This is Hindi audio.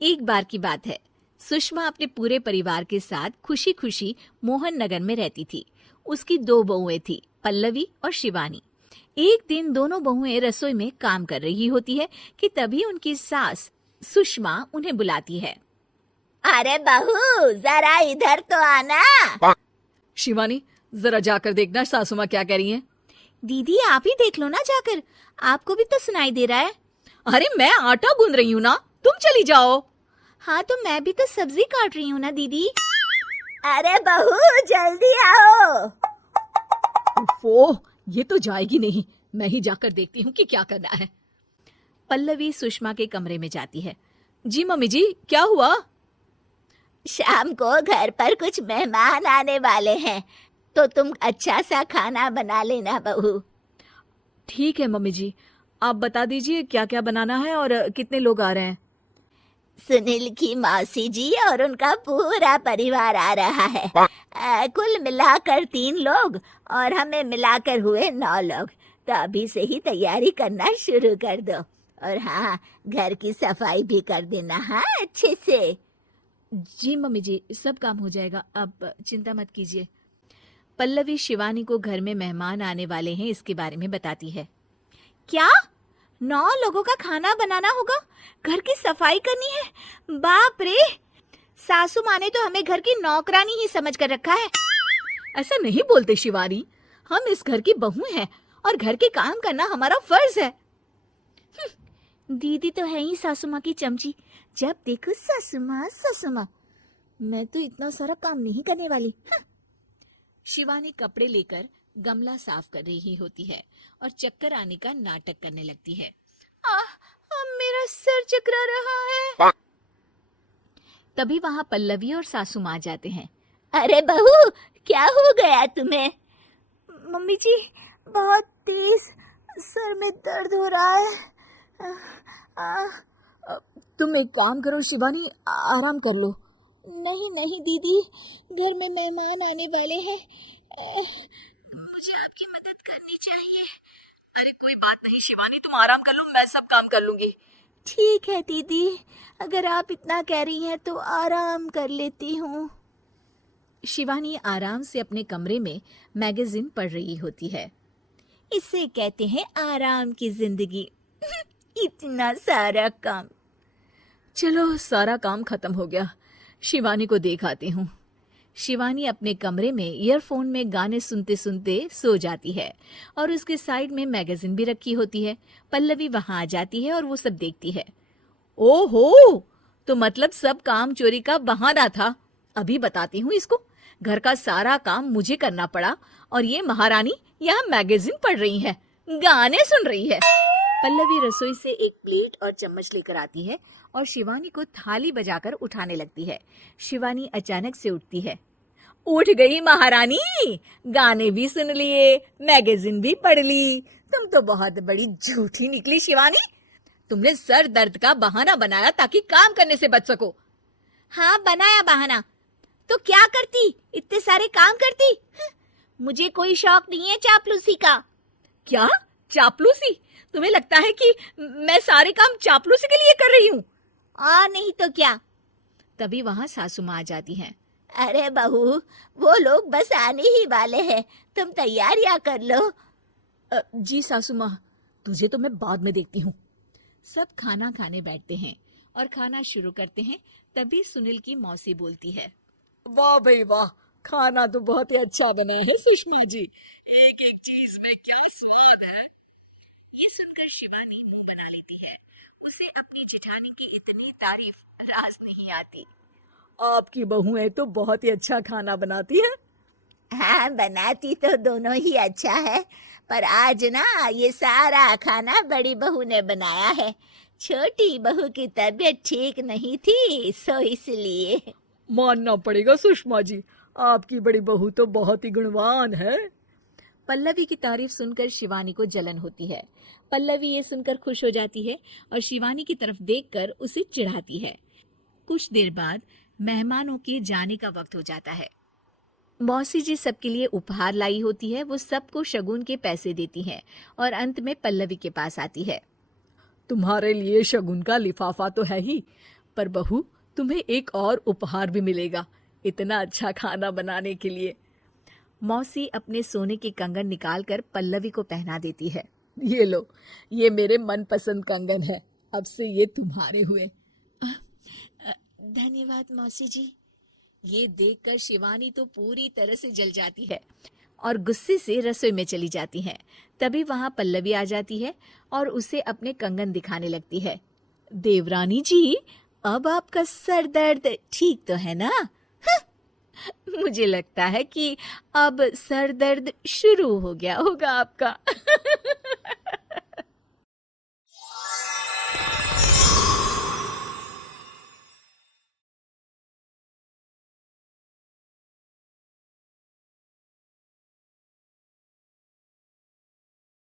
एक बार की बात है। सुषमा अपने पूरे परिवार के साथ खुशी खुशी मोहन नगर में रहती थी। उसकी दो बहुएं थी, पल्लवी और शिवानी। एक दिन दोनों बहुएं रसोई में काम कर रही होती है कि तभी उनकी सास सुषमा उन्हें बुलाती है। अरे बहू, जरा इधर तो आना। शिवानी, जरा जाकर देखना सासू माँ क्या कह रही हैं। दीदी आप ही देख लो ना जाकर, आपको भी तो सुनाई दे रहा है। अरे मैं आटा गूंद रही हूँ ना, तुम चली जाओ। हाँ तो मैं भी तो सब्जी काट रही हूँ ना दीदी। अरे बहू, जल्दी आओ। ओह, ये तो जाएगी नहीं। मैं ही जाकर देखती हूँ कि क्या करना है। पल्लवी सुषमा के कमरे में जाती है। जी मम्मी जी, क्या हुआ? शाम को घर पर कुछ मेहमान आने वाले हैं, तो तुम अच्छा सा खाना बना लेना बहू। ठीक है मम्मी जी, आप बता दीजिए क्या क्या बनाना है और कितने लोग आ रहे हैं। सुनील की मौसी जी और उनका पूरा परिवार आ रहा है। कुल मिलाकर 3 लोग और हमें मिलाकर हुए 9 लोग। तो अभी से ही तैयारी करना शुरू कर दो। और हाँ, घर की सफाई भी कर देना, हाँ, अच्छे से। जी मम्मी जी, सब काम हो जाएगा, आप चिंता मत कीजिए। पल्लवी शिवानी को घर में मेहमान आने वाले हैं इसके बारे में बताती है। क्या 9 लोगों का खाना बनाना होगा, घर की सफाई करनी है? बाप रे, सासू माँ ने तो हमें घर की नौकरानी ही समझ कर रखा है। ऐसा नहीं बोलते शिवानी, हम इस घर की बहू हैं और घर के काम करना हमारा फर्ज है। दीदी तो है ही सासू माँ की चमची, जब देखो सासू माँ सासू माँ। मैं तो इतना सारा काम नहीं करने वाली। शिवानी कपड़े लेकर गमला साफ कर रही होती है और चक्कर आने का नाटक करने लगती है। मेरा सर चकरा रहा है। तभी वहां पल्लवी और सासू माँ जाते हैं। अरे बहू, क्या हो गया तुम्हें? मम्मी जी, बहुत तेज सर में दर्द हो रहा है। तुम एक काम करो शिवानी, आराम कर लो। नहीं नहीं दीदी, घर में मेहमान आने वाले हैं, मुझे आपकी मदद करनी चाहिए। अरे कोई बात नहीं शिवानी, तुम आराम कर लो, मैं सब काम कर लूंगी। ठीक है दीदी, अगर आप इतना कह रही हैं तो आराम कर लेती हूँ। शिवानी आराम से अपने कमरे में मैगजीन पढ़ रही होती है। इसे कहते हैं आराम की जिंदगी। इतना सारा काम। चलो, सारा काम खत्म हो गया, शिवानी को देख आती हूँ। शिवानी अपने कमरे में ईयरफोन में गाने सुनते सुनते सो जाती है और उसके साइड में मैगजीन भी रखी होती है। पल्लवी वहां आ जाती है और वो सब देखती है। ओहो, तो मतलब सब काम चोरी का बहाना था। अभी बताती हूँ इसको। घर का सारा काम मुझे करना पड़ा और ये महारानी यहाँ मैगजीन पढ़ रही है, गाने सुन रही है। पल्लवी रसोई से एक प्लेट और चम्मच लेकर आती है और शिवानी को थाली बजाकर उठाने लगती है। शिवानी अचानक से उठती है। उठ गई महारानी, गाने भी सुन लिए, मैगजीन भी पढ़ ली। तुम तो बहुत बड़ी झूठी निकली शिवानी। तुमने सर दर्द का बहाना बनाया ताकि काम करने से बच सको। हाँ बनाया बहाना, तो क्या करती, इतने सारे काम करती। मुझे कोई शौक नहीं है चापलूसी का। क्या चापलूसी? तुम्हें लगता है कि मैं सारे काम चापलूसी के लिए कर रही हूँ? नहीं तो क्या। तभी वहां सासू माँ आ जाती हैं। अरे बहू, वो लोग बस आने ही वाले हैं, तुम तैयारियां कर लो। जी सासू माँ, तुझे तो मैं बाद में देखती हूँ। सब खाना खाने बैठते हैं और खाना शुरू करते हैं। तभी सुनील की मौसी बोलती है। वाह भाई वाह, खाना तो बहुत ही अच्छा बना है सुषमा जी। एक एक चीज में क्या स्वाद है। ये सुनकर शिवानी मुंह बना लेती है। उसे अपनी जेठानी की इतनी तारीफ रास नहीं आती। आपकी बहुएं तो बहुत ही अच्छा खाना बनाती है। हाँ, बनाती तो दोनों ही अच्छा है, पर आज ना ये सारा खाना बड़ी बहू ने बनाया है। छोटी बहू की तबीयत ठीक नहीं थी, सो इसलिए। मानना पड़ेगा सुषमा जी, आपकी बड़ी बहू तो बहुत ही गुणवान है। पल्लवी की तारीफ सुनकर शिवानी को जलन होती है। पल्लवी ये सुनकर खुश हो जाती है और शिवानी की तरफ देखकर उसे चिढ़ाती है। कुछ देर बाद मेहमानों के जाने का वक्त हो जाता है। मौसी जी सबके लिए उपहार लाई होती है। वो सबको शगुन के पैसे देती हैं और अंत में पल्लवी के पास आती है। तुम्हारे लिए शगुन का लिफाफा तो है ही, पर बहू, तुम्हें एक और उपहार भी मिलेगा इतना अच्छा खाना बनाने के लिए। मौसी अपने सोने के कंगन निकालकर पल्लवी को पहना देती है। ये लो, ये मेरे मनपसंद कंगन है, अब से ये तुम्हारे हुए। धन्यवाद मौसी जी। ये देखकर शिवानी तो पूरी तरह से जल जाती है और गुस्से से रसोई में चली जाती है। तभी वहां पल्लवी आ जाती है और उसे अपने कंगन दिखाने लगती है। देवरानी जी, अब आपका सर दर्द ठीक तो है ना? मुझे लगता है कि अब सर दर्द शुरू हो गया होगा आपका।